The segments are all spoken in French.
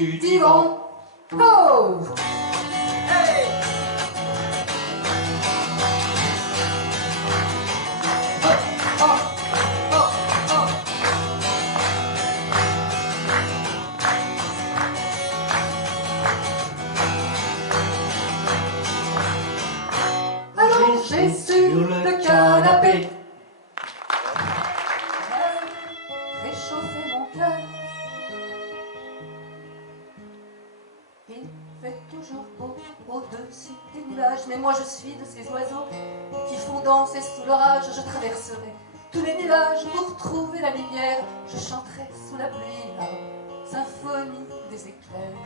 du divan. Oh! Hey! Oh, oh, oh, oh. Allongé sur le canapé, réchauffer mon cœur. Il fait toujours beau au-dessus des nuages, mais moi je suis de ces oiseaux qui font danser sous l'orage. Je traverserai tous les nuages pour trouver la lumière. Je chanterai sous la pluie la symphonie des éclairs.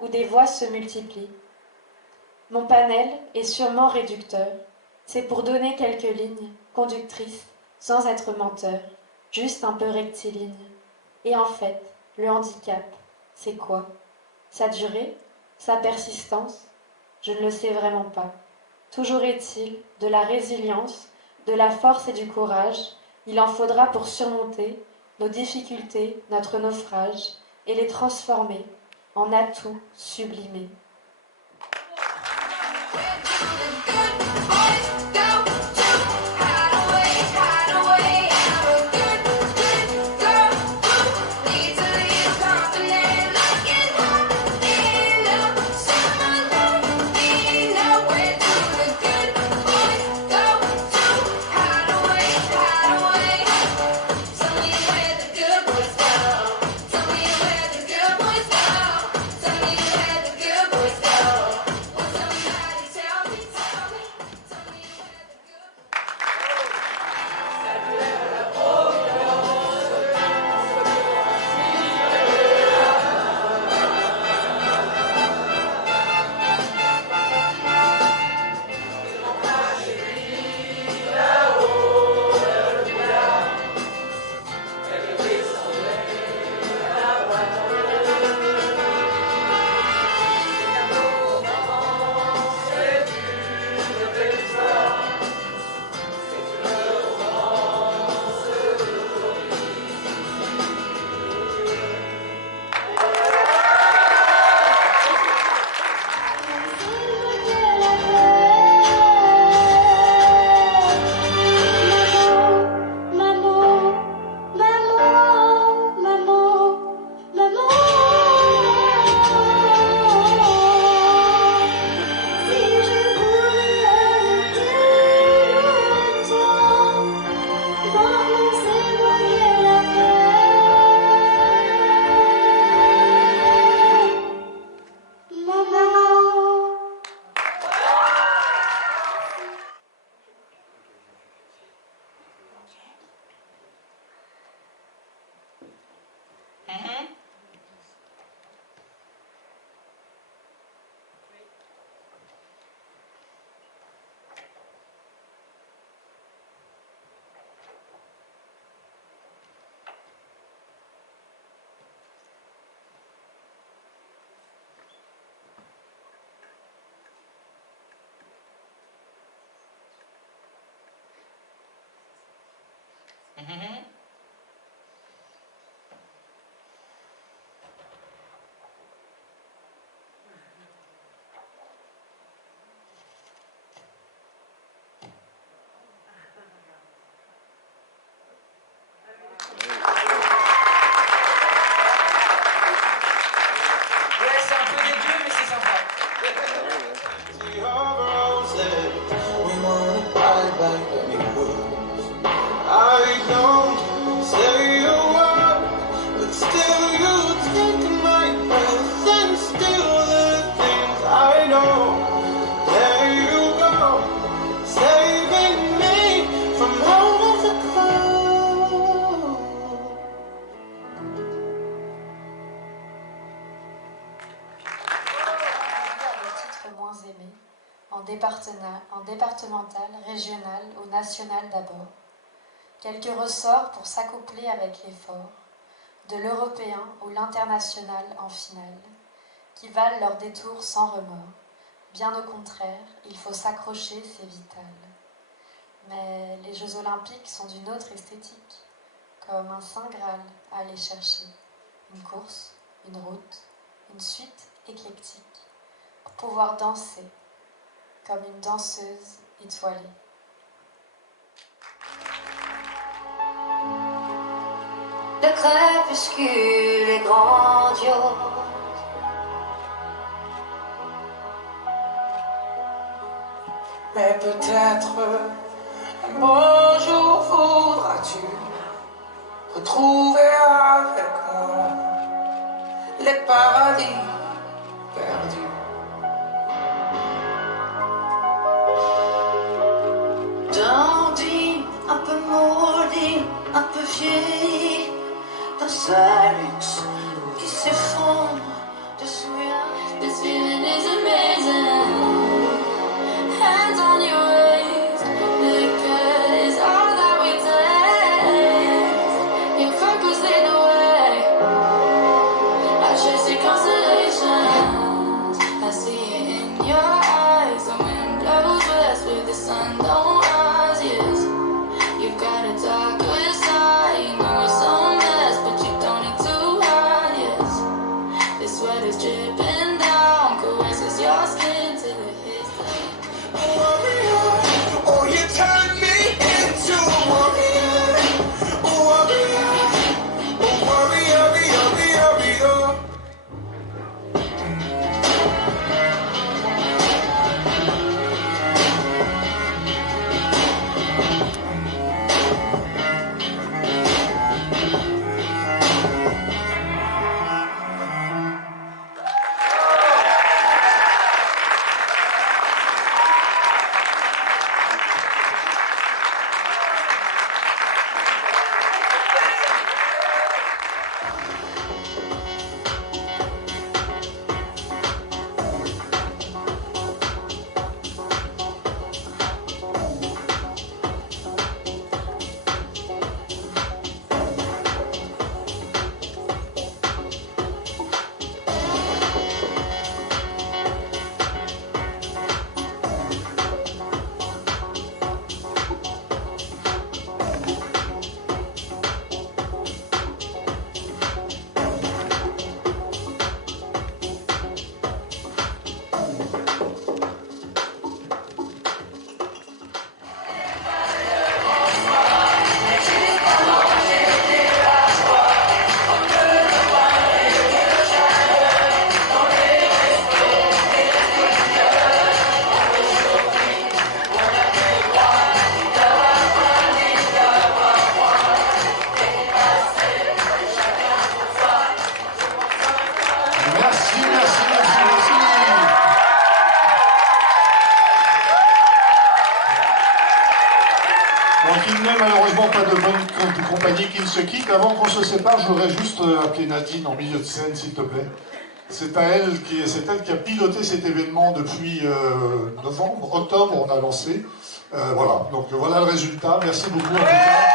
Où des voix se multiplient. Mon panel est sûrement réducteur. C'est pour donner quelques lignes, conductrices, sans être menteur, juste un peu rectiligne. Et en fait, le handicap, c'est quoi? Sa durée? Sa persistance? Je ne le sais vraiment pas. Toujours est-il de la résilience, de la force et du courage, il en faudra pour surmonter nos difficultés, notre naufrage, et les transformer en atouts sublimés. Good boy. En départemental, régional ou national d'abord. Quelques ressorts pour s'accoupler avec l'effort, de l'européen ou l'international en finale, qui valent leur détour sans remords. Bien au contraire, il faut s'accrocher, c'est vital. Mais les Jeux Olympiques sont d'une autre esthétique, comme un saint Graal à aller chercher. Une course, une route, une suite éclectique, pour pouvoir danser, comme une danseuse étoilée. Le crépuscule est grandiose. Mais peut-être un beau jour voudras-tu retrouver avec moi les paradis perdus. Dandy, un peu maudit, un peu vieilli, dans ce luxe qui s'effondre, te souviens? This feeling is amazing. Hands on your waist, liquor is all that we taste. Your focus lead the way, I chase your constellations. I see it in your eyes, the wind blows west with the sun don't rise, yes. You've got a darker side, you know it's a mess, but you don't need to hide, yes. This sweat is dripping down, caresses your skin till it hits the Warrior, oh you turn me into a warrior, warrior, warrior, warrior. Donc il n'est malheureusement pas de bonne compagnie qui ne se quitte. Avant qu'on se sépare, je voudrais juste appeler Nadine en milieu de scène, s'il te plaît. C'est elle qui a piloté cet événement depuis novembre, octobre, on a lancé. Voilà, donc voilà le résultat. Merci beaucoup en tout cas.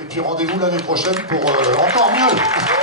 Et puis rendez-vous l'année prochaine pour encore mieux.